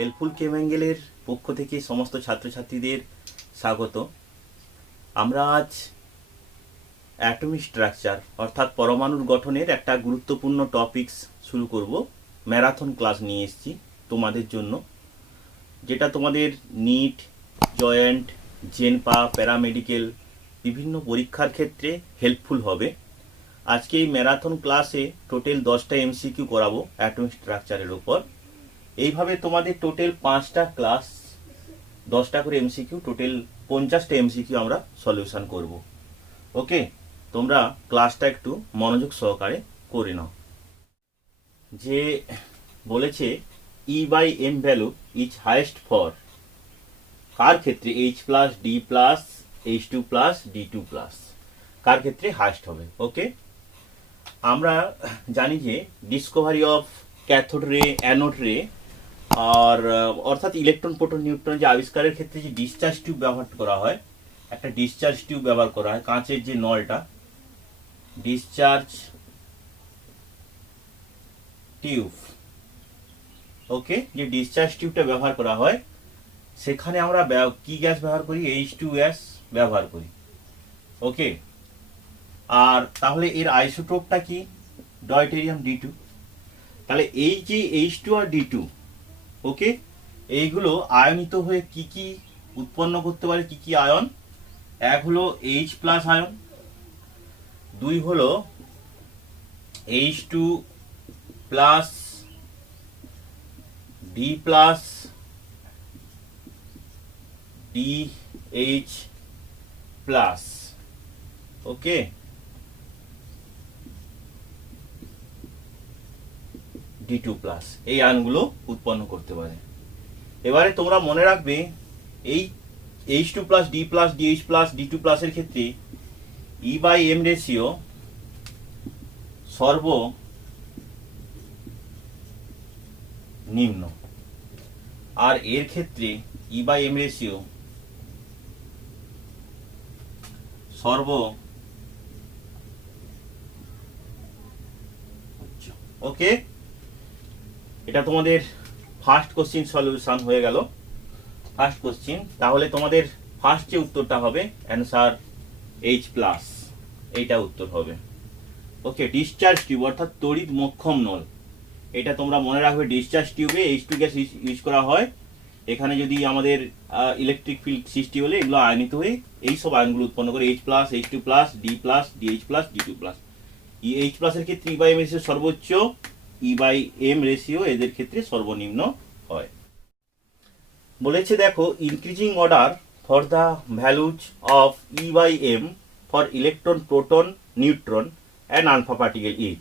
Helpful কেম অ্যাঙ্গেলের পক্ষ থেকে সমস্ত ছাত্রছাত্রীদের স্বাগত। আমরা আজ অ্যাটমিক স্ট্রাকচার অর্থাৎ পরমাণুর গঠনের একটা গুরুত্বপূর্ণ টপিকস শুরু করব। ম্যারাথন ক্লাস নিয়ে এসেছি তোমাদের জন্য, যেটা তোমাদের নিট, জয়েন্ট, জেনপা, প্যারামেডিকেল বিভিন্ন পরীক্ষার ক্ষেত্রে হেল্পফুল হবে। আজকে এই ম্যারাথন ক্লাসে টোটাল 10টা এমসিকিউ করাবো অ্যাটমিক স্ট্রাকচারের ওপর। এইভাবে তোমাদের টোটাল 5টা ক্লাস, 10টা করে এমসিকিউ, টোটাল 50টা এমসিকিউ আমরা সলিউশন করব। ওকে, তোমরা ক্লাসটা একটু মনোযোগ সহকারে করে নাও। যে বলেছে E by M value is highest for কার ক্ষেত্রে? H plus D plus H two plus D two plus কার ক্ষেত্রে হাইয়েস্ট হবে? ওকে, আমরা জানি যে discovery of cathode ray, anode ray আর অর্থাৎ ইলেকট্রন, প্রোটন, নিউট্রন যে আবিষ্কারের ক্ষেত্রে যে ডিসচার্জ টিউব ব্যবহার করা হয়, একটা ডিসচার্জ টিউব ব্যবহার করা হয়, কাঁচের যে নলটা, ডিসচার্জ টিউব। ওকে, যে ডিসচার্জ টিউবটা ব্যবহার করা হয় সেখানে আমরা কি গ্যাস ব্যবহার করি? H2 গ্যাস ব্যবহার করি। ওকে, আর তাহলে এর আইসোটোপটা কি? Deuterium D2। তাহলে এই যে H2 আর D2, ওকে, এইগুলো আয়নিত হয়ে কি কি উৎপন্ন করতে পারে? কি কি আয়ন? এক হলো H প্লাস আয়ন, দুই হলো H2 plus D plus DH plus. Okay, D2 plus এই আয়নগুলো উৎপন্ন করতে পারে। এবারে তোমরা মনে রাখবে এই H2 plus D plus DH plus D2 প্লাসের ক্ষেত্রে E বাই M রেশিও সর্বনিম্ন, আর এর ক্ষেত্রে E বাই M রেশিও সর্বোচ্চ। ওকে, এটা তোমাদের ফার্স্ট কোশ্চিন সলিউশন হয়ে গেল। ফার্স্ট কোশ্চিন, তাহলে তোমাদের ফার্স্ট যে উত্তরটা হবে অ্যান্সার H প্লাস, এইটা উত্তর হবে। ওকে, ডিসচার্জ টিউব অর্থাৎ তড়িৎ মোক্ষম নল, এটা তোমরা মনে রাখবে। ডিসচার্জ টিউবে H2 গ্যাস ইউজ করা হয়। এখানে যদি আমাদের ইলেকট্রিক ফিল্ড সৃষ্টি হলে এগুলো আয়নিত হয়ে এইসব আয়নগুলো উৎপন্ন করে H plus, H2 plus, D plus, DH plus, D2 plus. H প্লাসের ক্ষেত্রে E বাই M রেশিও সর্বোচ্চ, E বাই M রেশিও এদের ক্ষেত্রে সর্বনিম্ন হয়। বলেছে দেখো, increasing order for the values of E by M for electron, proton, neutron and alpha particle is.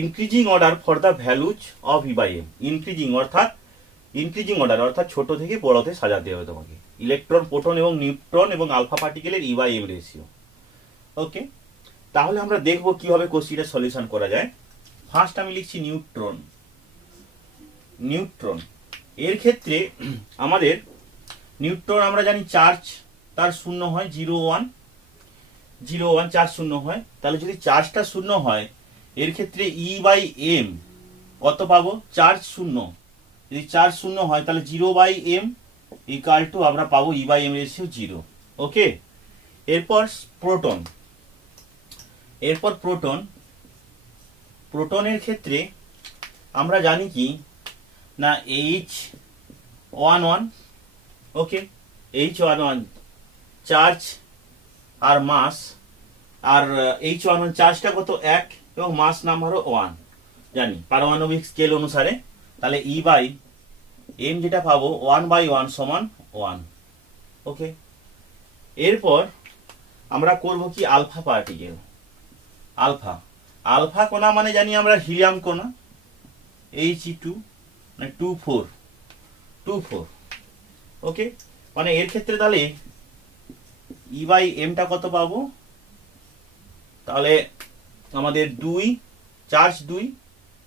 Increasing order for the values of E by M। Increasing order অর্থাৎ ছোট থেকে বড়তে সাজাতে হবে তোমাকে ইলেকট্রন, প্রোটন এবং নিউট্রন এবং alpha পার্টিকেলের E by M ratio. Okay, তাহলে আমরা দেখব কিভাবে কোশ্চিনের সলিউশন করা যায়। ফার্স্ট আমি লিখছি নিউট্রন। এর ক্ষেত্রে আমাদের নিউট্রন আমরা জানি চার্জ তার শূন্য হয়, 0 1 চার্জ শূন্য হয়। তাহলে যদি চার্জটা শূন্য হয় এর ক্ষেত্রে E বাই M কত পাবো? চার্জ শূন্য। যদি চার্জ শূন্য হয় তাহলে 0 বাই M ইকুয়াল টু আমরা পাবো E বাই M রেশিও 0। ওকে, এরপর প্রোটনের ক্ষেত্রে আমরা জানি কি না, H11। ওকে, H11 চার্জ আর মাস, আর H11 চার্জটা কত? 1 এবং মাস নাম্বার 1 জানি পারমাণবিক স্কেল অনুসারে। তাহলে E বাই M যেটা পাবো 1 বাই 1 সমান 1। ওকে, এরপর আমরা করব কি? Alpha particle. আলফা কণা মানে জানি আমরা হিলিয়াম কণা, He2 মানে 24। ওকে, মানে এর ক্ষেত্রে তাহলে E বাই M টা কত পাবো? তাহলে আমাদের 2, চার্জ 2,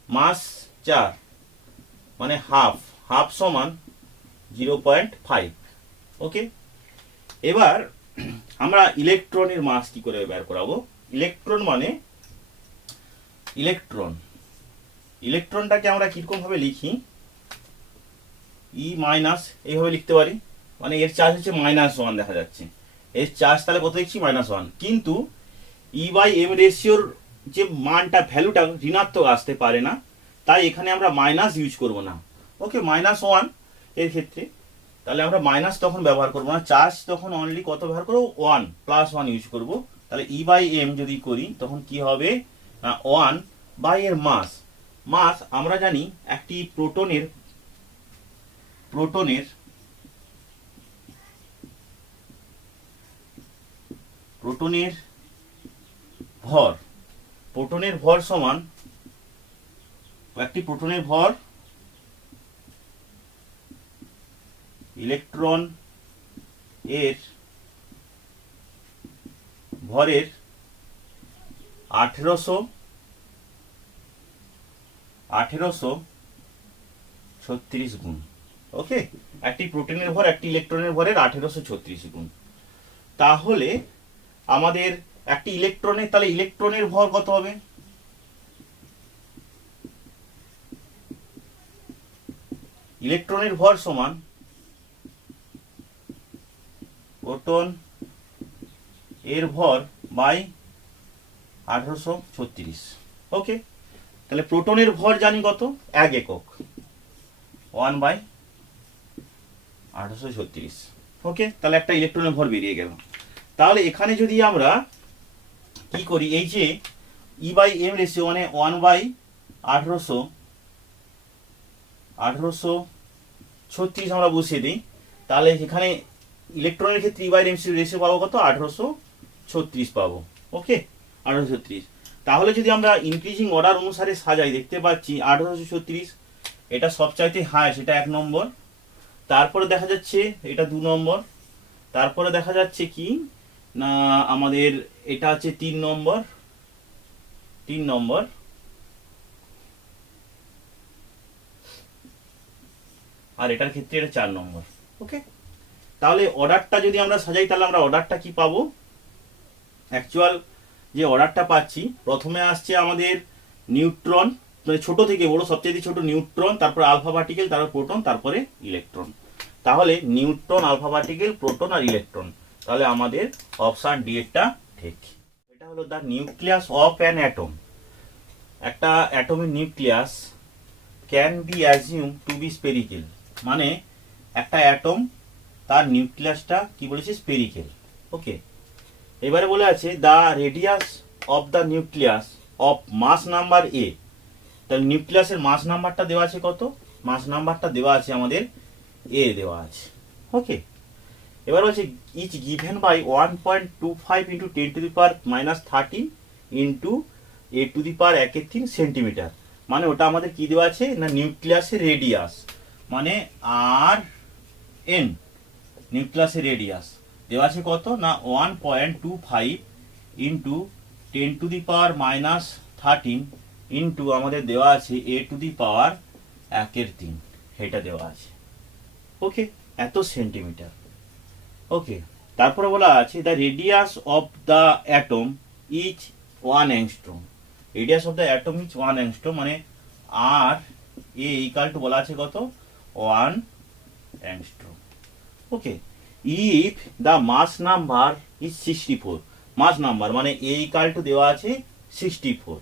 মাস 4, মানে হাফ সমান 0.5। ওকে, এবার আমরা ইলেকট্রনের মাস কি করে বের করাবো? ইলেকট্রনটাকে আমরা কিরকম ভাবে লিখি? ই মাইনাস এইভাবে লিখতে পারি, মানে এর চার্জ হচ্ছে -1 দেখা যাচ্ছে, এর চার্জ তাহলে কত দেখছি -1, কিন্তু ই বাই এম রেশিওর যে মানটা ভ্যালুটা ঋণাত্মক আসতে পারে না, তাই এখানে আমরা মাইনাস ইউজ করব না। ওকে, -1 এর ক্ষেত্রে তাহলে আমরা মাইনাস তখন ব্যবহার করবো না, চার্জ তখন অনলি কত ব্যবহার করবো, 1 +1 ইউজ করব। তাহলে ই বাই এম যদি করি তখন কি হবে না 1 বাই এর মাস, আমরা জানি একটি প্রোটনের ভর সমান একটি প্রোটনের ভর ইলেকট্রন এর ভরের 1836 গুণ। ওকে, একটি প্রোটনের ভর একটি ইলেকট্রনের ভরের 1836 গুণ। তাহলে আমাদের একটি ইলেকট্রনের, তাহলে ইলেকট্রনের ভর কত হবে, ইলেকট্রনের ভর সমান প্রোটন এর ভর বাই 1836। ওকে, তাহলে প্রোটনের ভর জানি কত, 1 একক, 1 বাই 1836। ওকে, তাহলে একটা ইলেকট্রনের ভর বেরিয়ে গেল। তাহলে এখানে যদি আমরা কি করি, এই যে ই বাই এম রেশিও মানে 1 বাই 1836 আমরা বসিয়ে দিই, তাহলে এখানে ইলেকট্রনের ক্ষেত্রে ই বাই এম রেশিও পাবো কত, 1836 পাবো। ওকে, 1836। তাহলে যদি আমরা ইনক্রিজিং অর্ডার অনুসারে সাজাই, দেখতে পাচ্ছি 1836 এটা সবচাইতে হাই, সেটা 1 নম্বর, তারপরে দেখা যাচ্ছে এটা 2 নম্বর, তারপরে দেখা যাচ্ছে কি না আমাদের এটা হচ্ছে 3 নম্বর, আর এটার ক্ষেত্রে এটা 4 নম্বর। ওকে, তাহলে অর্ডারটা যদি আমরা সাজাই তাহলে আমরা অর্ডারটা কি পাবো, অ্যাকচুয়াল যে অর্ডারটা পাচ্ছি, প্রথমে আসছে আমাদের নিউট্রন, মানে ছোট থেকে বড় সবচেয়ে ছোট নিউট্রন, তারপর আলফা পার্টিকেল, তারপর প্রোটন, তারপরে ইলেকট্রন। তাহলে নিউট্রন, আলফা পার্টিকেল, প্রোটন আর ইলেকট্রন, তাহলে আমাদের অপশন ডি এরটা ঠিক। এটা হলো the nucleus of an atom. একটা অ্যাটমের nucleus can be assumed to be spherical, মানে একটা অ্যাটম তার নিউক্লিয়াসটা কি বলেছে, স্পেরিক্যাল। ওকে, এবারে বলে আছে the radius of the nucleus of mass number A, তাহলে নিউক্লিয়াসের মাস নাম্বারটা দেওয়া আছে কত, মাস নাম্বারটা দেওয়া আছে আমাদের এ দেওয়া আছে। ওকে, এবার বলছে is given by 1.25 into 10 to the power -13 into a to the power 1/3 centimetre, মানে ওটা আমাদের কি দেওয়া আছে না নিউক্লিয়াসের রেডিয়াস, মানে আর এন, নিউক্লিয়াসের রেডিয়াস দেওয়া আছে কত না 1.25 into 10 to the power -13 into আমাদের দেওয়া আছে a টু দি পাওয়ার 1/3, এটা দেওয়া আছে। ওকে, এত সেন্টিমিটার। ওকে, তারপরে বলা আছে the radius of the atom is 1 angstrom, radius of the atom is 1 angstrom, মানে আর এ ইকুয়াল টু বলা আছে কত 1 angstrom. Okay, if the mass number is 64, mass number মানে এ ইকুয়াল টু দেওয়া আছে 64।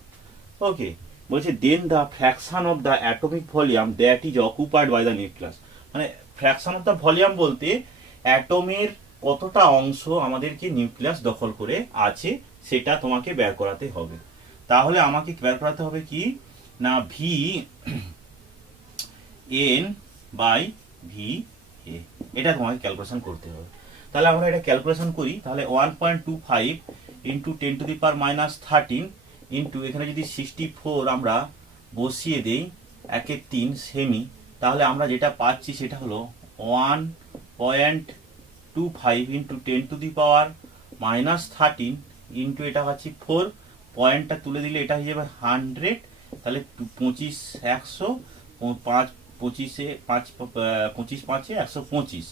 ওকে, বলছে then the fraction of the atomic volume that is occupied by the nucleus, মানে fraction of the volume বলতে অ্যাটমের কতটা অংশ আমাদেরকে নিউক্লিয়াস দখল করে আছে সেটা তোমাকে বের করাতে হবে। তাহলে আমাকে বের করাতে হবে কি না V N by V A, এটা তোমাকে ক্যালকুলেশন করতে হবে। তাহলে আমরা এটা ক্যালকুলেশন করি, তাহলে 1.25 into 10 to the power -13 into এখানে যদি 64 আমরা বসিয়ে দেই 1/3 সেমি, তাহলে আমরা যেটা পাচ্ছি সেটা হলো 1.25 into 10 to the power -13 into এটা হচ্ছে 4, পয়েন্টটা তুলে দিলে এটা হয়ে যাবে 100, তাহলে 25 100, 5 25 5 125।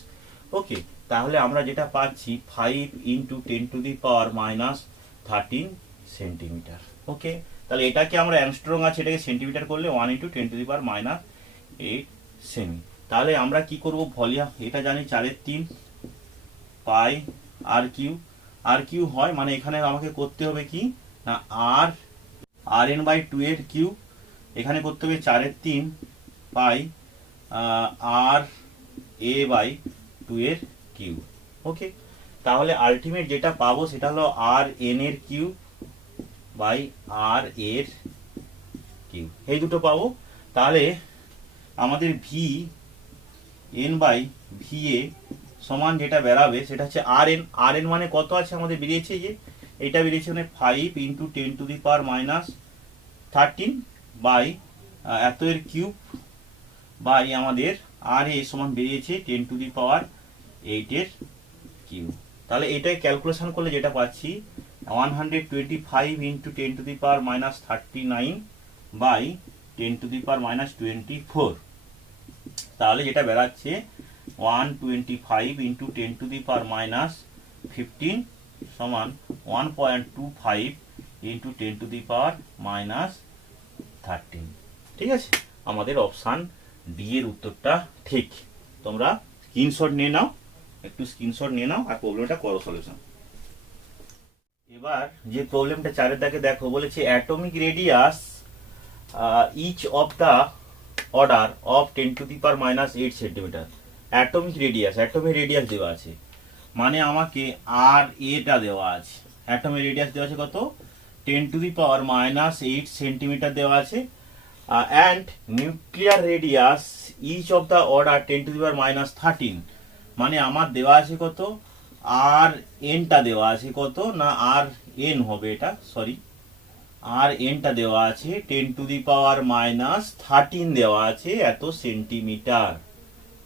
ওকে, তাহলে আমরা যেটা পাচ্ছি 5 into 10 to the power -13 centimetre. Okay, তাহলে এটাকে আমরা অ্যাংস্ট্রম আছে, এটাকে সেন্টিমিটার করলে 1 ইন্টু 10 টু দি পাওয়ার -8 সেমি। তাহলে আমরা কি করব, ভলিউম এটা জানি 4/3 পাই আর কিউ হয়, মানে এখানে আমাকে করতে হবে কি না rn/2 এর কিউ, এখানে করতে হবে 4/3 পাই RA/2 এর কিউ। ওকে, তাহলে আলটিমেট যেটা পাবো সেটা হলো rn এর কিউ বাই r এর কিউ, এই দুটো পাবো। তাহলে আমাদের VN/VA সমান যেটা বেরাবে সেটা হচ্ছে rn মানে কত আছে আমাদের বেরিয়েছে, যে এটা বেরিয়েছে মানে 5 × 10⁻13 বাই এত এর কিউব বাই আমাদের RA সমান বেরিয়েছে 10⁻8 এর কিউব। তাহলে এটাই ক্যালকুলেশন করলে যেটা পাচ্ছি 125 × 10⁻39 বাই 10⁻24, তাহলে যেটা বেরাচ্ছে 125 × 10⁻15 সমান 1.25 × 10⁻13। ঠিক আছে, আমাদের অপশান ডি এর উত্তরটা ঠিক। তোমরা স্ক্রিনশট নিয়ে নাও, একটু স্ক্রিনশট নিয়ে নাও আর প্রবলেমটা করো সলিউশন। এবার যে প্রবলেমটা 4 দাগে দেখো, বলেছে atomic radius is of the order of 10⁻8 centimetre. Atomic radius দেওয়া আছে, মানে আমাকে আর এটা দেওয়া আছে, অ্যাটমিক রেডিয়াস দেওয়া আছে কত 10⁻8 সেন্টিমিটার দেওয়া আছে, and nuclear radius is of the order 10⁻13, মানে আমার দেওয়া আছে কত আর এনটা দেওয়া আছে কত না আর এন হবে এটা, সরি আর এনটা দেওয়া আছে 10⁻13 দেওয়া আছে এত centimetre.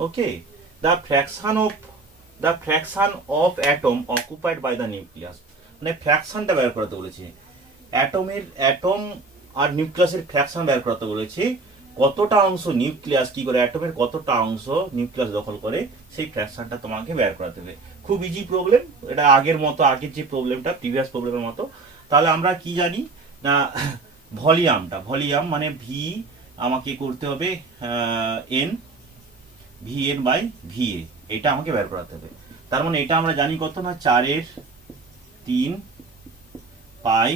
Okay, the fraction of atom occupied by the nucleus, মানে ফ্র্যাকশনটা বের করতে বলেছে, অ্যাটম আর নিউক্লিয়াসের ফ্র্যাকশন বের করতে বলেছে, কতটা অংশ নিউক্লিয়াস কি করে, অ্যাটমের কতটা অংশ নিউক্লিয়াস দখল করে, সেই ফ্র্যাকশনটা তোমাকে বের করাতে হবে। খুব ইজি প্রবলেম এটা, আগের যে প্রবলেমটা প্রিভিয়াস প্রবলেমের মতো। তাহলে আমরা কি জানি না ভলিউম মানে ভি আমাকে করতে হবে VN/VA, এটা আমাকে বের করাতে হবে। তার মানে এটা আমরা জানি কত না 4/3 পাই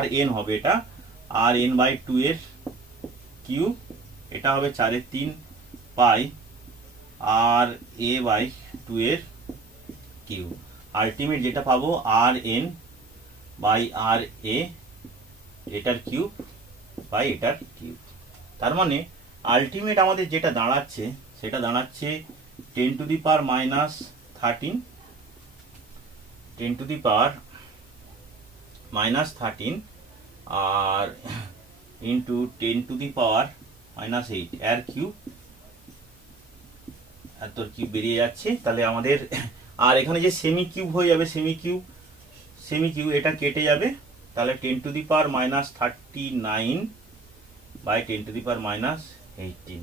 RN হবে, এটা RN/2 এর কিউব, এটা হবে 4/3 পাই RA/2 এর কিউব। আলটিমেট যেটা পাবো RN/RA এটার কিউব বাই এটার কিউব। তার মানে আলটিমেট আমাদের যেটা দাঁড়াচ্ছে সেটা দাঁড়াচ্ছে 10⁻13 আর ইন্টু 10⁻8 এর কিউব, এত কিউব বেরিয়ে যাচ্ছে। তাহলে আমাদের আর এখানে যে সেমি কিউব হয়ে যাবে, সেমি কিউব এটা কেটে যাবে, তাহলে 10⁻39 বাই 10⁻18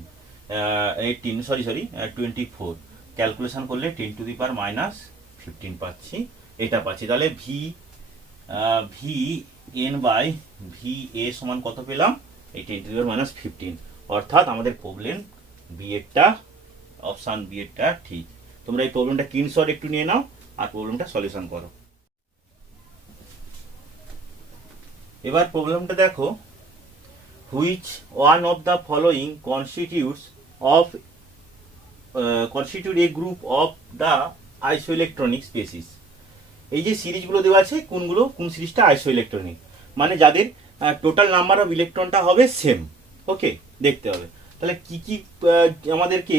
ক্যালকুলেশন করলে 10⁻15 পাচ্ছি, এটা পাচ্ছি। তাহলে VN/VA সমান কত পেলাম, এই 10⁻15, অর্থাৎ আমাদের প্রবলেম অপশান বি এরটা ঠিক। তোমরা এই প্রবলেমটা স্ক্রিনশট একটু নিয়ে নাও আর প্রবলেমটা সলিউশন করো। এবার প্রবলেমটা দেখো, which one of the following constitute a group of the isoelectronic species. এই যে সিরিজগুলো দেওয়া আছে কোন সিরিজটা আইসোইলেকট্রনিক, মানে যাদের টোটাল নাম্বার অফ ইলেকট্রনটা হবে সেম। ওকে, দেখতে হবে। তাহলে কি কি আমাদেরকে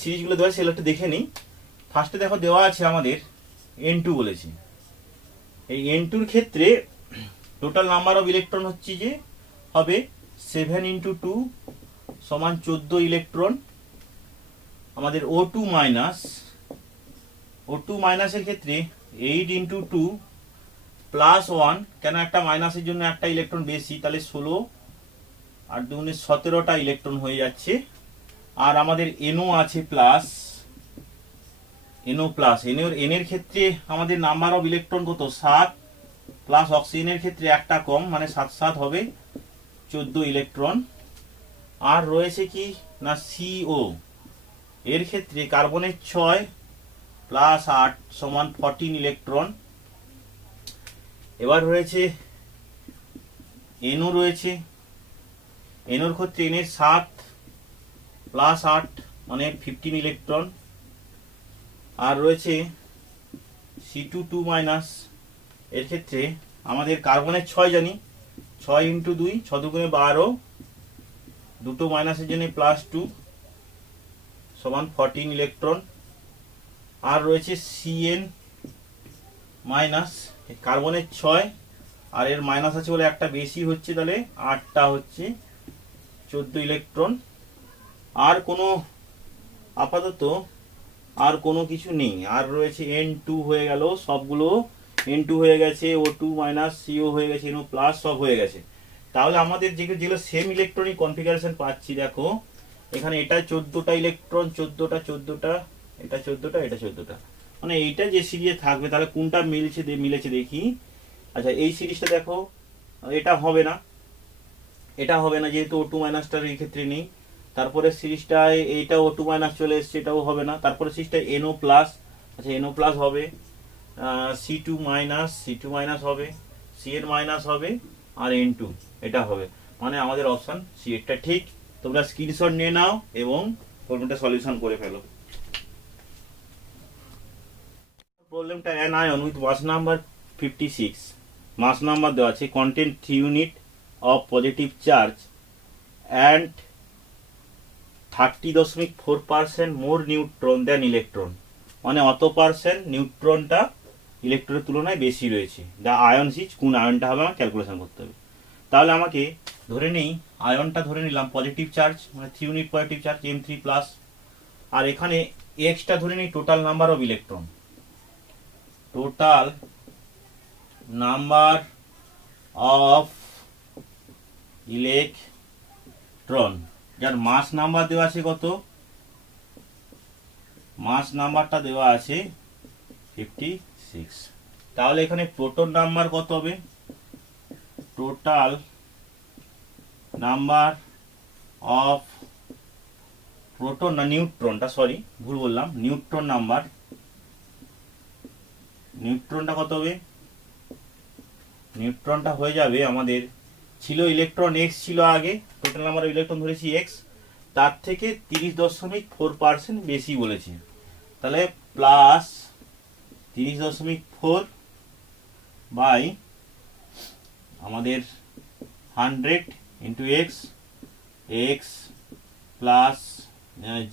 সিরিজগুলো দেওয়া আছে সেগুলো একটু দেখে নিই। ফার্স্টে দেখো দেওয়া আছে আমাদের N2 বলেছি, এই N2-র ক্ষেত্রে টোটাল নাম্বার অফ ইলেকট্রন হচ্ছে যে হবে 7 × 2 সমান 14 ইলেকট্রন। আমাদের O2 মাইনাসের ক্ষেত্রে 8 × 2 প্লাস 1, কেন একটা মাইনাসের জন্য একটা ইলেকট্রন বেশি, তাহলে 16 আর 2 × 17টা ইলেকট্রন হয়ে যাচ্ছে। আর আমাদের NO আছে প্লাস, এর ক্ষেত্রে আমাদের নাম্বার অফ ইলেকট্রন কত 7, প্লাস অক্সিজেনের ক্ষেত্রে একটা কম, মানে 7 7 হবে 14 ইলেকট্রন। আর রয়েছে কি না CO, এর ক্ষেত্রে কার্বনের 6 প্লাস 8 সমান 14 ইলেকট্রন। এবার রয়েছে NO, রয়েছে NOর ক্ষেত্রে N এর 7 প্লাস 8 মানে 15 ইলেকট্রন। আর রয়েছে C2 2 মাইনাস, এর ক্ষেত্রে আমাদের কার্বনের 6 জানি, 6 ইন্টু 2 6 দুগুণে 12, দুটো মাইনাসের জন্য প্লাস 2 সমান 14 ইলেকট্রন। আর রয়েছে CN মাইনাস, কার্বনের 6 আর এর মাইনাস আছে বলে একটা বেশি হচ্ছে, তাহলে 8টা হচ্ছে 14 ইলেকট্রন। আর কোনো আপাতত আর কোনো কিছু নেই। আর রয়েছে N2 হয়ে গেল, সবগুলো N2 হয়ে গেছে, O2 মাইনাস, CO হয়ে গেছে, NO প্লাস সব হয়ে গেছে। তাহলে আমাদের যেগুলো সেম ইলেকট্রনিক কনফিগারেশন পাচ্ছি, দেখো এখানে এটা 14টা ইলেকট্রন, 14টা 14টা, এটা 14টা, এটা 14টা, মানে এইটা যে সিরিজে থাকবে তাহলে কোনটা মিলেছে দেখি। আচ্ছা এই সিরিজটা দেখো, এটা হবে না, এটা হবে না যেহেতু O2 মাইনাসটার এই ক্ষেত্রে নেই। তারপরে সিরিজটায় এইটা O2 মাইনাস চলে এসছে, এটাও হবে না। তারপরে সিরিজটায় NO প্লাস, আচ্ছা NO প্লাস হবে, C2 মাইনাস, C2 মাইনাস হবে, CN মাইনাস হবে, আর N2 এটা হবে। মানে আমাদের অপশন সি এটা ঠিক। তোমরা স্ক্রিনশট নিয়ে নাও এবং প্রবলেমটা সলিউশন করে ফেলো। প্রবলেমটা an ion with mass number 56, mass number দেওয়া আছে, content 3 unit of positive charge and 30.4% more neutron than electron, মানে অত পার্সেন্ট নিউট্রনটা ইলেকট্রনের তুলনায় বেশি রয়েছে। দ্য আয়ন ইজ, কোন আয়নটা হবে আমার ক্যালকুলেশন করতে হবে। তাহলে আমাকে ধরে নেই আয়নটা ধরে নিলাম পজিটিভ চার্জ, মানে 3 unit positive charge M3 plus. আর এখানে এক্সটা ধরে নিই total number of electron, total number of electron, যার মাস নাম্বার দেওয়া আছে কত, মাস নাম্বারটা দেওয়া আছে 56। তাহলে এখানে প্রোটন নাম্বার কত হবে, টোটাল নাম্বার অফ প্রোটন, না নিউট্রনটা, সরি ভুল বললাম, নিউট্রন নাম্বার, নিউট্রনটা কত হবে, নিউট্রনটা হয়ে যাবে আমাদের, ছিল ইলেকট্রন এক্স ছিল আগে, টোটাল নাম্বার অফ ইলেকট্রন ধরেছি এক্স, তার থেকে 30.4% বেশি বলেছে, তাহলে প্লাস 30.4 বাই আমাদের 100 into x, x plus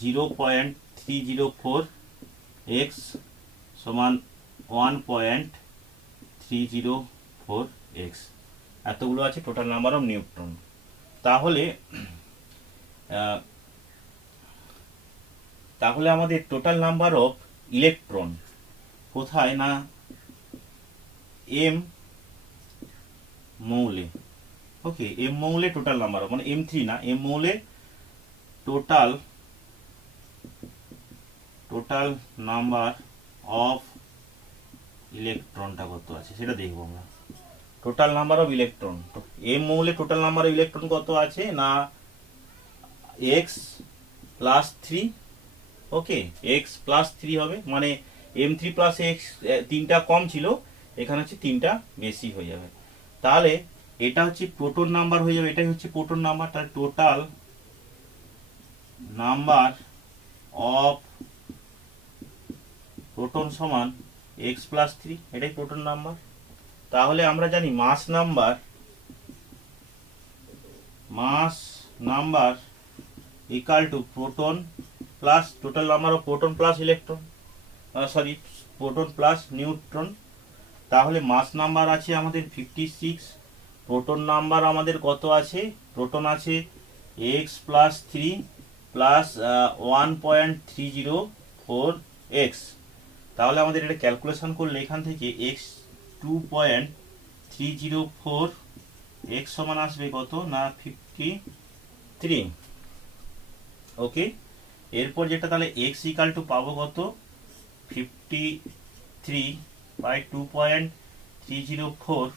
0.304 x সমান 1.304 এক্স, এতগুলো আছে টোটাল নাম্বার অফ নিউট্রন। তাহলে আমাদের টোটাল নাম্বার অফ ইলেকট্রন কোথায়, না এম মৌলে, ওকে এম মৌলে টোটাল নাম্বার অফ, মানে M3 না, এম মৌলে টোটাল নাম্বার অফ ইলেকট্রনটা কত আছে সেটা দেখবো আমরা। Total number of electron, M মৌলে টোটাল নাম্বার অফ ইলেকট্রন কত আছে না x plus 3, okay x plus 3 হবে, মানে M3 প্লাস এক্স 3টা কম ছিল, এখানে হচ্ছে 3টা বেশি হয়ে যাবে। তাহলে এটা হচ্ছে প্রোটন নাম্বার হয়ে যাবে, এটাই হচ্ছে প্রোটন নাম্বার। তাহলে টোটাল নাম্বার অফ প্রোটন সমান এক্স প্লাস 3, এটাই প্রোটন নাম্বার। তাহলে আমরা জানি mass number equal to proton plus total number of proton plus electron, sorry proton plus neutron. তাহলে মাস নাম্বার আছে আমাদের 56, প্রোটন নাম্বার আমাদের কত আছে, প্রোটন আছে এক্স প্লাস 3 প্লাস 1.304 এক্স। তাহলে আমাদের এটা ক্যালকুলেশন করলে এখান থেকে এক্স 2.304 এক্স সমান আসবে কত না 53, ওকে। এরপর যেটা তাহলে এক্স ইকাল টু পাবো কত 53 বাই 2.304,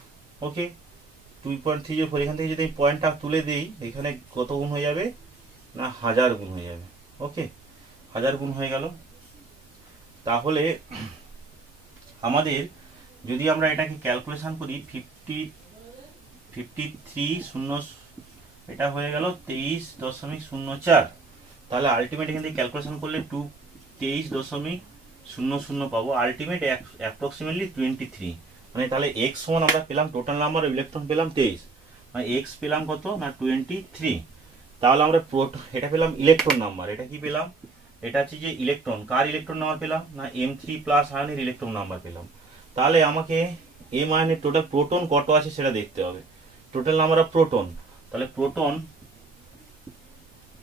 ওকে। 2.304, এখান থেকে যদি আমি পয়েন্টটা তুলে দিই এখানে কত গুণ হয়ে যাবে না 1000 গুণ হয়ে যাবে। ওকে, 1000 গুণ হয়ে গেল। তাহলে আমাদের যদি আমরা এটাকে ক্যালকুলেশন করি 53 এটা হয়ে গেল 23.04, তাহলে আলটিমেট এখান থেকে ক্যালকুলেশন করলে 23.00 পাবো, আলটিমেট অ্যাপ্রক্সিমেটলি 23। মানে তাহলে এক্স সমান আমরা পেলাম, টোটাল নাম্বার ইলেকট্রন পেলাম 23, মানে এক্স পেলাম কত না 23। তাহলে আমরা এটা পেলাম ইলেকট্রন নাম্বার। এটা কি পেলাম, এটা হচ্ছে যে ইলেকট্রন, কার ইলেকট্রন নাম্বার পেলাম না M3+ আয়নের ইলেকট্রন নাম্বার পেলাম। তাহলে আমাকে এম আয়নের টোটাল প্রোটন কত আছে সেটা দেখতে হবে, টোটাল নাম্বার অফ প্রোটন। তাহলে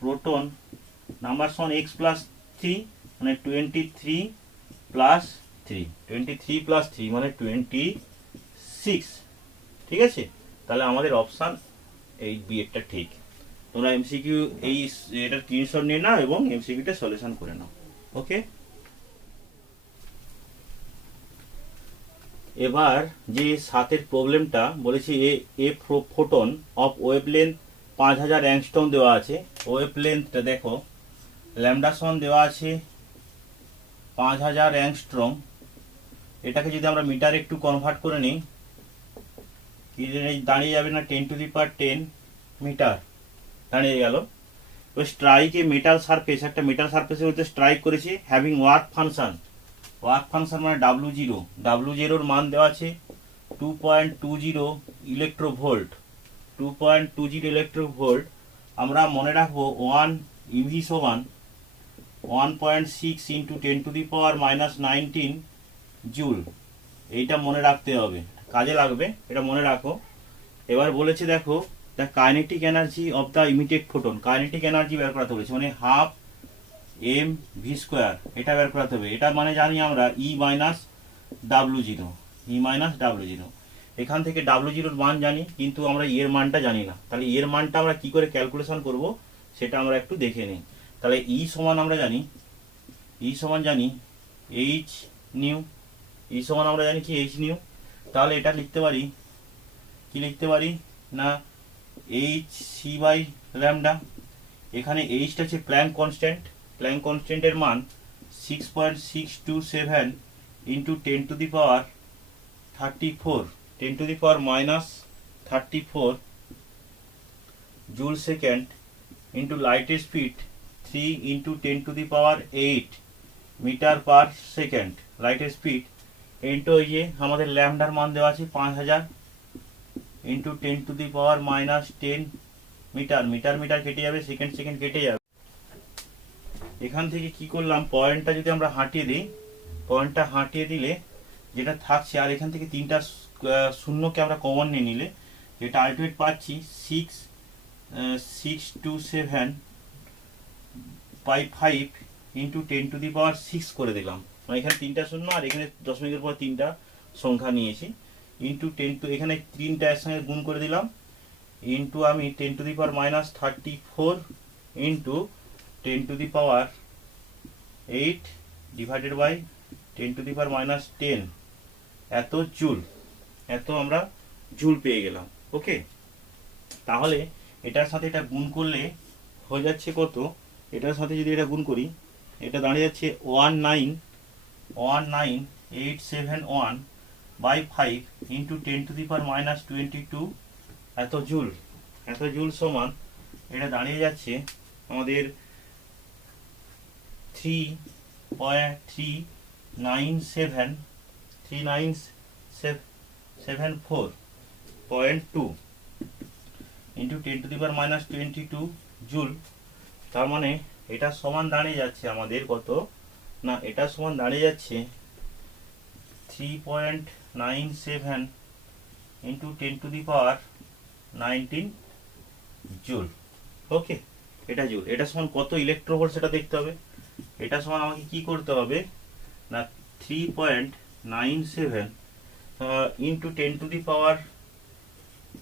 প্রোটন নাম্বার সমান x+3 মানে 23 + 3, 23 + 3 মানে 26। ঠিক আছে, তাহলে আমাদের অপশান এই বি একটা ঠিক। তোমরা এমসিকিউ এটার স্ক্রিনশট নিয়ে নাও এবং এমসিকিউটা সলিউশন করে নাও। ওকে, এবার যে 7-এর প্রবলেমটা বলেছি, এ ফোটন অফ ওয়েভলেন্থ 5000 অ্যাংস্ট্রম দেওয়া আছে। ওয়েভলেন্থটা দেখো, ল্যামডা সমান দেওয়া আছে 5000 অ্যাংস্ট্রম। এটাকে যদি আমরা মিটারে একটু কনভার্ট করে নিই, কি দাঁড়িয়ে যাবে না 10⁻10 মিটার দাঁড়িয়ে গেল। তো স্ট্রাইকে মেটাল সারফেস, একটা মেটাল সারফেসের মধ্যে স্ট্রাইক করেছে, হ্যাভিং ওয়ার্ক ফাংশন মানে W0 এর মান দেওয়া আছে 2.20 ইলেকট্রোভোল্ট, 2.20 ইলেকট্রোভোল্ট। আমরা মনে রাখবো 1 EV সমান 1.6 × 10⁻⁻19 জুল। এইটা মনে রাখতে হবে, কাজে লাগবে, এটা মনে রাখো। এবার বলেছে দেখো, the kinetic energy of the immediate photon, kinetic energy বের করাতে বলেছে, মানে ½ mv², এটা বের করাতে হবে। এটা মানে জানি আমরা E-W0, এখান থেকে W0 এর মান জানি, কিন্তু আমরা এর মানটা জানি না। তাহলে এর মানটা আমরা কি করে ক্যালকুলেশন করব সেটা আমরা একটু দেখে নিই। তাহলে E সমান আমরা জানি, E সমান জানি h নিউ, E সমান আমরা জানি কি h নিউ। তাহলে এটা লিখতে পারি, কি লিখতে পারি না hc/λ। এখানে এইচটা হচ্ছে প্ল্যাঙ্ক কনস্ট্যান্ট, প্ল্যাঙ্ক কনস্ট্যান্টের মান 6.627 × 10⁻34, 10⁻⁻34 জুল সেকেন্ড, ইন্টু লাইটের স্পিড 3 × 10⁸ মিটার পার সেকেন্ড লাইটের স্পিড, ইন্টু ওই যে আমাদের ল্যামডার মান দেওয়া আছে 5000 × 10⁻⁻10 মিটার, মিটার কেটে যাবে, সেকেন্ড কেটে যাবে। এখান থেকে কি করলাম, পয়েন্টটা যদি আমরা হাঁটিয়ে দিই, পয়েন্টটা হাঁটিয়ে দিলে যেটা থাকছে, আর এখান থেকে 3টা শূন্যকে আমরা কমন নিয়ে নিলে যেটা আলটিমেট পাচ্ছি 6.627/5 × 10⁻6 করে দিলাম। মানে এখানে 3টা শূন্য আর এখানে দশমিকের পর 3টা সংখ্যা নিয়েছি, ইন্টু 10 এখানে 3টা এর সঙ্গে গুণ করে দিলাম, ইন্টু আমি 10⁻34 ইন্টু 10⁻8 ডিভাইডেড বাই 10⁻10 এত জুল, এত আমরা জুল পেয়ে গেলাম। ওকে, তাহলে এটার সাথে এটা গুণ করলে হয়ে যাচ্ছে কত, এটার সাথে যদি এটা গুণ করি এটা দাঁড়িয়ে যাচ্ছে 19871/5 × 10⁻22 এত জুল। এত জুল সমান এটা দাঁড়িয়ে যাচ্ছে আমাদের 3974.2 × 10⁻22 জুল। তার মানে এটা সমান দাঁড়িয়ে যাচ্ছে আমাদের কত না, এটা সমান দাঁড়িয়ে যাচ্ছে 3.97 × 10⁻19 জুল। ওকে, এটা জুল। এটা সমান কত ইলেকট্রোভোল্ট সেটা দেখতে হবে। এটা সমান আমাকে কি করতে হবে না 3.97 ×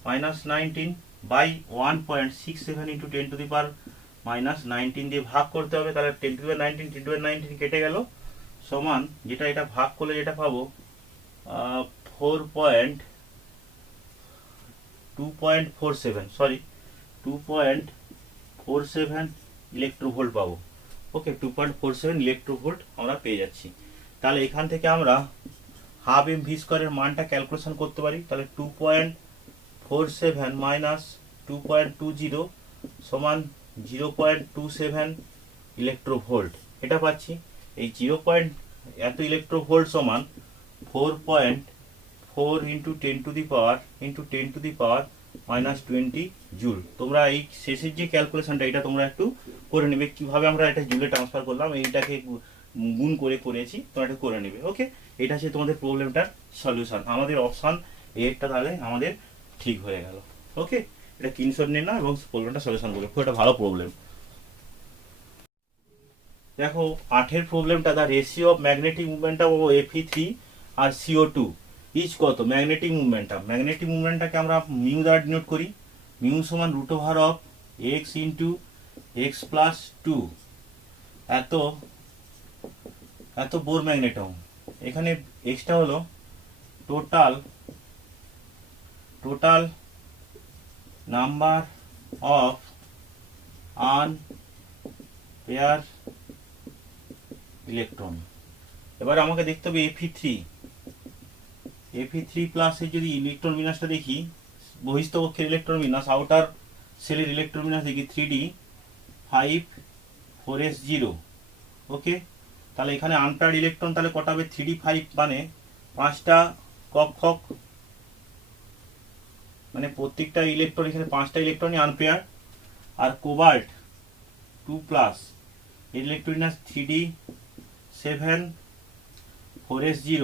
10⁻19 বাই 1.67 × 10⁻19 দিয়ে ভাগ করতে হবে। তাহলে 10⁻19 কেটে গেল, সমান যেটা এটা ভাগ করলে যেটা পাবো 4.2 2.47 ইলেকট্রোভোল্ট পাবো। ওকে, 2.47 ইলেকট্রোভোল্ট আমরা পেয়ে যাচ্ছি। তাহলে এখান থেকে আমরা হাফ এম ভি স্কোয়ারের মানটা ক্যালকুলেশন করতে পারি। তাহলে 2.47 মাইনাস 2.20 সমান 0.27 ইলেকট্রোভোল্ট, এটা পাচ্ছি। এই এত ইলেকট্রোভোল্ট সমান 4.4 into 10 to the power -20 joule. তোমরা এই শেষের যে ক্যালকুলেশনটা এটা তোমরা একটু করে নেবে, কিভাবে আমরা এটা জুলে ট্রান্সফার করলাম, এইটাকে গুণ করে করেছি, তোমরা একটু করে নেবে। ওকে, এটা হচ্ছে তোমাদের প্রবলেমটার সলিউশন। আমাদের অপশান একটা তাহলে আমাদের ঠিক হয়ে গেল। ওকে, এটা স্ক্রিনশট নিয়ে নাও এবং প্রবলেমটা সলিউশন করবে, খুব একটা ভালো প্রবলেম। দেখো 8 প্রবলেমটা, the ratio of magnetic momentum ও Fe3 আর CO2 ইজ কত? ম্যাগনেটিক মুভমেন্টটাকে আমরা মিউ দ্বারা ডিনোট করি। মিউ সমান √অফ x ইন্টু x+2। এত বোর ম্যাগনেটম। এখানে এক্সটা হলো total number of unpair electron. এবার আমাকে দেখতে হবে Fe3 প্লাসের যদি ইলেকট্রন বিন্যাসটা দেখি, বহিস্থ কক্ষের ইলেকট্রন বিন্যাস, আউটার সেলের ইলেকট্রন বিন্যাস দেখি 3d5 4s0। ওকে, তাহলে এখানে আনপেয়ার্ড ইলেকট্রন তাহলে কটা হবে? 3d5 মানে 5টা কক্ষক, মানে প্রত্যেকটা ইলেকট্রন এখানে 5টা ইলেকট্রনই আনপেয়ার। আর কোবাল্ট 2+, এর ইলেকট্রন বিন্যাস 3d7 4s0।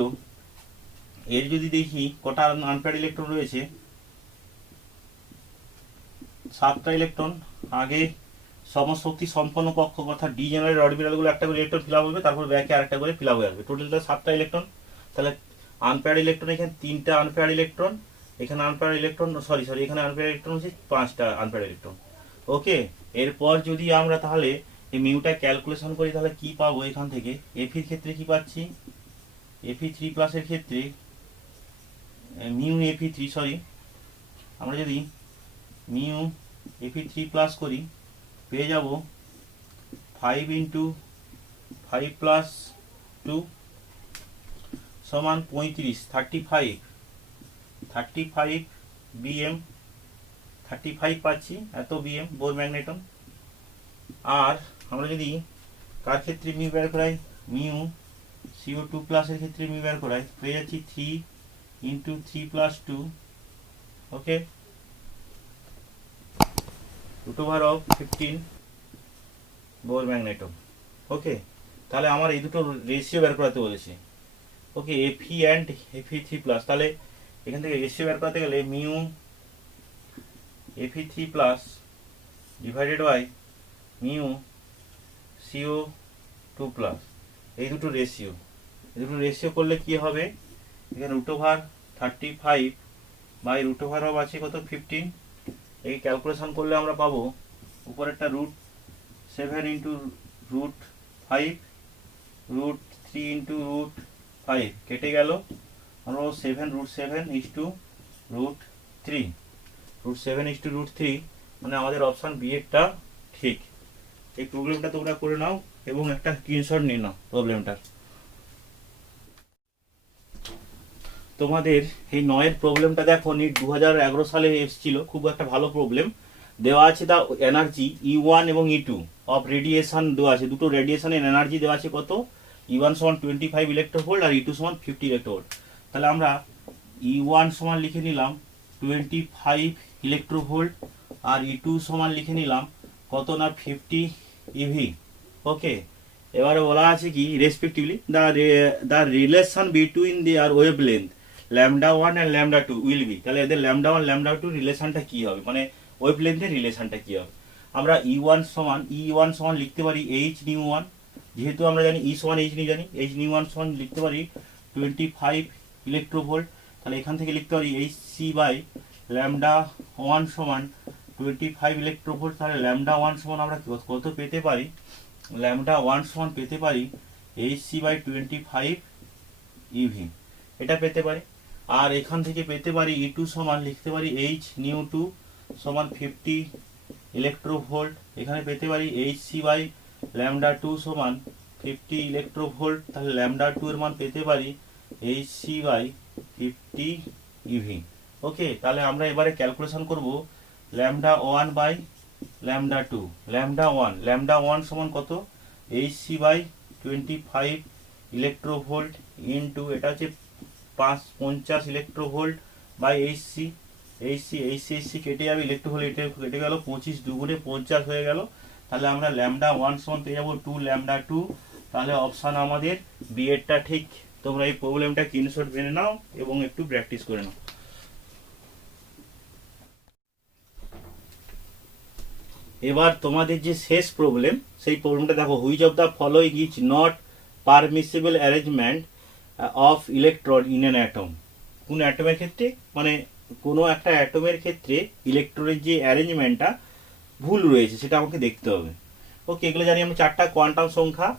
এর যদি দেখি কটা আনপেয়ার্ড ইলেকট্রন রয়েছে, 7টা ইলেকট্রন। আগে সমশক্তি সম্পন্ন কক্ষক অর্থাৎ ডি জেনারেল অরবিটালগুলো একটা করে ইলেকট্রন ফিল আপ হবে, তারপর ব্যাকে আরেকটা করে ফিল আপ হয়ে আসবে। টোটালটা 7টা ইলেকট্রন। তাহলে আনপেয়ার্ড ইলেকট্রন এখানে 3টা আনপেয়ার্ড ইলেকট্রন, এখানে আনপেয়ার্ড ইলেকট্রন এখানে আনপেয়ার্ড ইলেকট্রন হচ্ছে 5টা আনপেয়ার্ড ইলেকট্রন। ওকে, এরপর যদি আমরা তাহলে এই মিউটা ক্যালকুলেশন করি, তাহলে কি পাবো এখান থেকে? এফির ক্ষেত্রে কি পাচ্ছি? Fe3+ এর ক্ষেত্রে মিউ Fe3 আমরা যদি মিউ Fe3+ করি, পেয়ে যাব 5 ইন্টু 5+2 সমান 35 বিএম। 35 পাচ্ছি, এত বিএম বোর ম্যাগনেটম। আর আমরা যদি কার ক্ষেত্রে মিউ বের করাই, মিউ CO2+ এর ক্ষেত্রে মিউ বের করাই, পেয়ে যাচ্ছি 3 ইন্টু 3+2। ওকে, √15 বোর ম্যাগনেটম। ওকে, তাহলে আমার এই দুটো রেশিও বের করাতে বলেছে। ওকে, Fe অ্যান্ড Fe3+। তাহলে এখান থেকে রেশিও বের করাতে গেলে mu Fe3+ divided by mu CO2+, এই দুটো রেশিও করলে কি হবে? এখানে √35 বাই √of আছে কত? 15। এই ক্যালকুলেশন করলে আমরা পাবো উপরেরটা √7 ইন্টু √5, √3 ইন্টু √5 কেটে গেল, আমরা √7 মানে আমাদের অপশন বি এরটা ঠিক। এই প্রবলেমটা তোমরা করে নাও এবং একটা স্ক্রিনশট নিয়ে নাও প্রবলেমটার। তোমাদের এই 9 প্রবলেমটা দেখো, নিট 2011 সালে এসেছিল, খুব একটা ভালো প্রবলেম। দেওয়া আছে দা এনার্জি E1 এবং E2 অফ রেডিয়েশন দেওয়া আছে, দুটো রেডিয়েশনের এনার্জি দেওয়া আছে কত? E1 সমান 25 ইলেকট্রোভোল্ট আর E2 সমান 50 ইলেকট্রোভোল্ট। তাহলে আমরা E1 সমান লিখে নিলাম 25 ইলেকট্রোভোল্ট আর E2 সমান লিখে নিলাম কত না 50 ইভি। ওকে, এবারে বলা আছে কি respectively the relation between their wavelength λ1 and λ2 will be. তাহলে এদের λ1 λ2 রিলেশনটা কি হবে, মানে ওয়েভলেন্থের রিলেশনটা কি হবে? আমরা E1 সমান লিখতে পারি h নিউ1, যেহেতু আমরা জানি E সমান h নিউ জানি, h নিউ1 সমান লিখতে পারি 25 ইলেকট্রোভোল্ট। তাহলে এখান থেকে লিখতে পারি hc বাই λ1 সমান 25 ইলেকট্রোভোল্ট। তাহলে λ1 সমান আমরা কত পেতে পারি? λ1 সমান পেতে পারি hc বাই 25 ইভি, এটা পেতে পারি। আর এখান থেকে পেতে পারি E2 সমান লিখতে পারি H নিউ 2 সমান 50 ইলেকট্রোভোল্ট। এখানে পেতে পারি HC বাই ল্যামডা 2 সমান 50 ইলেকট্রোভোল্ট। তাহলে ল্যামডা 2 এর মান পেতে পারি HC বাই 50 ইভি। ওকে, তাহলে আমরা এবারে ক্যালকুলেশন করব ল্যামডা 1 বাই ল্যামডা 2। ল্যামডা 1 সমান কত? HC বাই 25 ইলেকট্রোভোল্ট ইনটু এটা হচ্ছে 50 ইলেকট্রোভোল্ট বাই HC কেটে যাবে, ইলেকট্রোভোল্ট এটা কেটে গেল, 25 দুগুণে 50 হয়ে গেল। তাহলে আমরা ল্যামডা 1 সমান পেয়ে যাবো 2 ল্যামডা 2। তাহলে অপশান আমাদের বি এরটা ঠিক। তোমরা এই প্রবলেমটা স্ক্রিনশট মেরে নাও এবং একটু প্র্যাকটিস করে নাও। এবার তোমাদের যে শেষ প্রবলেম, সেই প্রবলেমটা দেখো, which of the following is not permissible arrangement of electron in an atom. কোন অ্যাটমের ক্ষেত্রে, মানে কোনো একটা অ্যাটমের ক্ষেত্রে ইলেকট্রনের যে অ্যারেঞ্জমেন্টটা ভুল রয়েছে সেটা আমাকে দেখতে হবে। ওকে, এগুলো জানি আমি। 4টা কোয়ান্টাম সংখ্যা,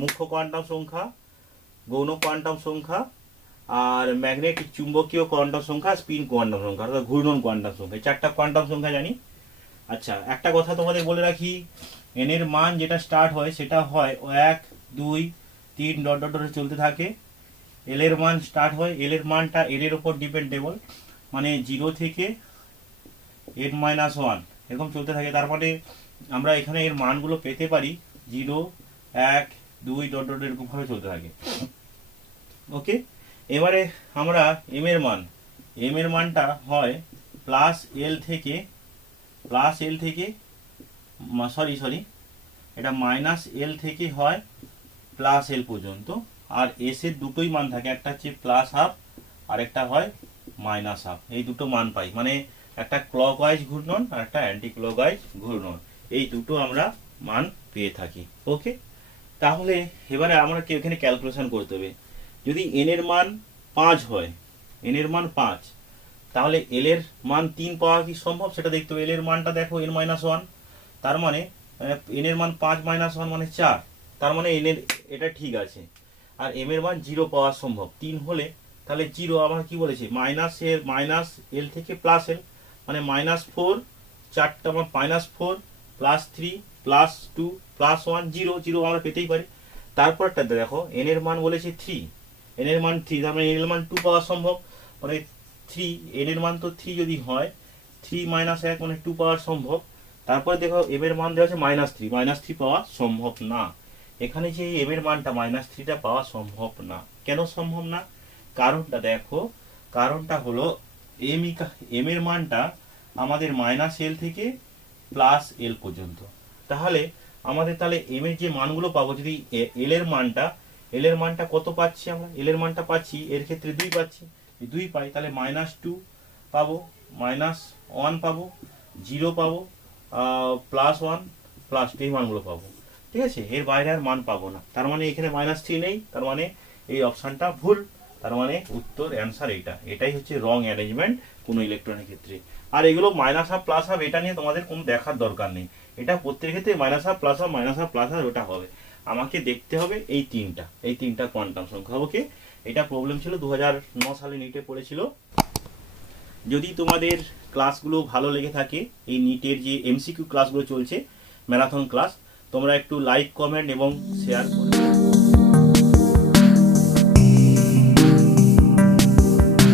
মুখ্য কোয়ান্টাম সংখ্যা, গৌণ কোয়ান্টাম সংখ্যা, আর ম্যাগনেটিক চুম্বকীয় কোয়ান্টাম সংখ্যা, স্পিন কোয়ান্টাম সংখ্যা, অর্থাৎ ঘূর্ণন কোয়ান্টাম সংখ্যা। 4টা কোয়ান্টাম সংখ্যা জানি। আচ্ছা, একটা কথা তোমাদের বলে রাখি, এন এর মান যেটা স্টার্ট হয় সেটা হয় 1 2 3 ডট ডট ডট চলতে থাকে। এল এর মান স্টার্ট হয়, এল এর মানটা এর এর উপর ডিপেন্ডেবল, মানে 0 থেকে n-1 এরকম চলতে থাকে। তার মানে আমরা এখানে এর মানগুলো পেতে পারি 0 1 2 ডট ডট এরকম ভাবে চলতে থাকে। ওকে, এবারে আমরা এম এর মানটা হয় প্লাস এল থেকে সরি এটা মাইনাস এল থেকে হয় প্লাস এল পর্যন্ত। আর এস এর দুটোই মান থাকে, একটা হচ্ছে প্লাস হাফ আর একটা হয় মাইনাস হাফ। এই দুটো মান পাই, মানে একটা ক্লকওয়াইজ ঘূর্ণন আর একটা অ্যান্টি ক্লকওয়াইজ ঘূর্ণন, এই দুটো আমরা মান পেয়ে থাকি। ওকে, তাহলে এবারে আমরা এখানে ক্যালকুলেশন করতে হবে। যদি এন এর মান 5 হয়, তাহলে এল এর মান 3 পাওয়া কি সম্ভব সেটা দেখতে হবে। এল এর মানটা দেখো n-1, তার মানে এন এর মান 5 - 1 মানে 4, তার মানে এন এর এটা ঠিক আছে। আর এম এর মান 0 পাওয়া সম্ভব, 3 হলে তাহলে 0 আমার কি বলেছে মাইনাস এল থেকে প্লাস এল, মানে -4, 4টা আমার -4 +3 +2 +1 0 আমরা পেতেই পারি। তারপরটা দেখো এন এর মান বলেছে 3, এন এর মান 3, তার মানে এন এর মান 2 পাওয়া সম্ভব, মানে 3, এন এর মান তো 3 যদি হয় 3 - 1 মানে 2 পাওয়া সম্ভব। তারপরে দেখো এম এর মান দেওয়া আছে -3 পাওয়া সম্ভব না। এখানে যে এম এর মানটা -3টা পাওয়া সম্ভব না। কেন সম্ভব না? কারণটা দেখো, কারণটা হলো এম এর মানটা আমাদের -L থেকে +L পর্যন্ত। তাহলে আমাদের এম এর যে মানগুলো পাবো, যদি এল এর মানটা কত পাচ্ছি আমরা? এল এর মানটা পাচ্ছি এর ক্ষেত্রে 2 পাচ্ছি, 2 পাই, তাহলে -2 পাবো, -1 পাবো, 0 পাবো, +1 +2 এই মানগুলো পাবো। ঠিক আছে, এর বাইরে আর মান পাবো না। তার মানে এখানে -3 নেই, তার মানে এই অপশনটা ভুল। তার মানে উত্তর অ্যান্সার এটাই হচ্ছে রং অ্যারেঞ্জমেন্ট কোনো ইলেকট্রনের ক্ষেত্রে। আর এগুলো -1/2 +1/2 এটা নিয়ে তোমাদের কোনো দেখার দরকার নেই। এটা প্রত্যেক ক্ষেত্রে -1/2 +1 -1/2 +1 ওটা হবে। আমাকে দেখতে হবে এই তিনটা কোয়ান্টাম সংখ্যা। ওকে, এটা প্রবলেম ছিল 2009 সালে নিটে পড়েছিল। যদি তোমাদের ক্লাসগুলো ভালো লেগে থাকে, এই নিটের যে এমসিকিউ ক্লাসগুলো চলছে ম্যারাথন ক্লাস, তোমরা একটু লাইক কমেন্ট এবং শেয়ার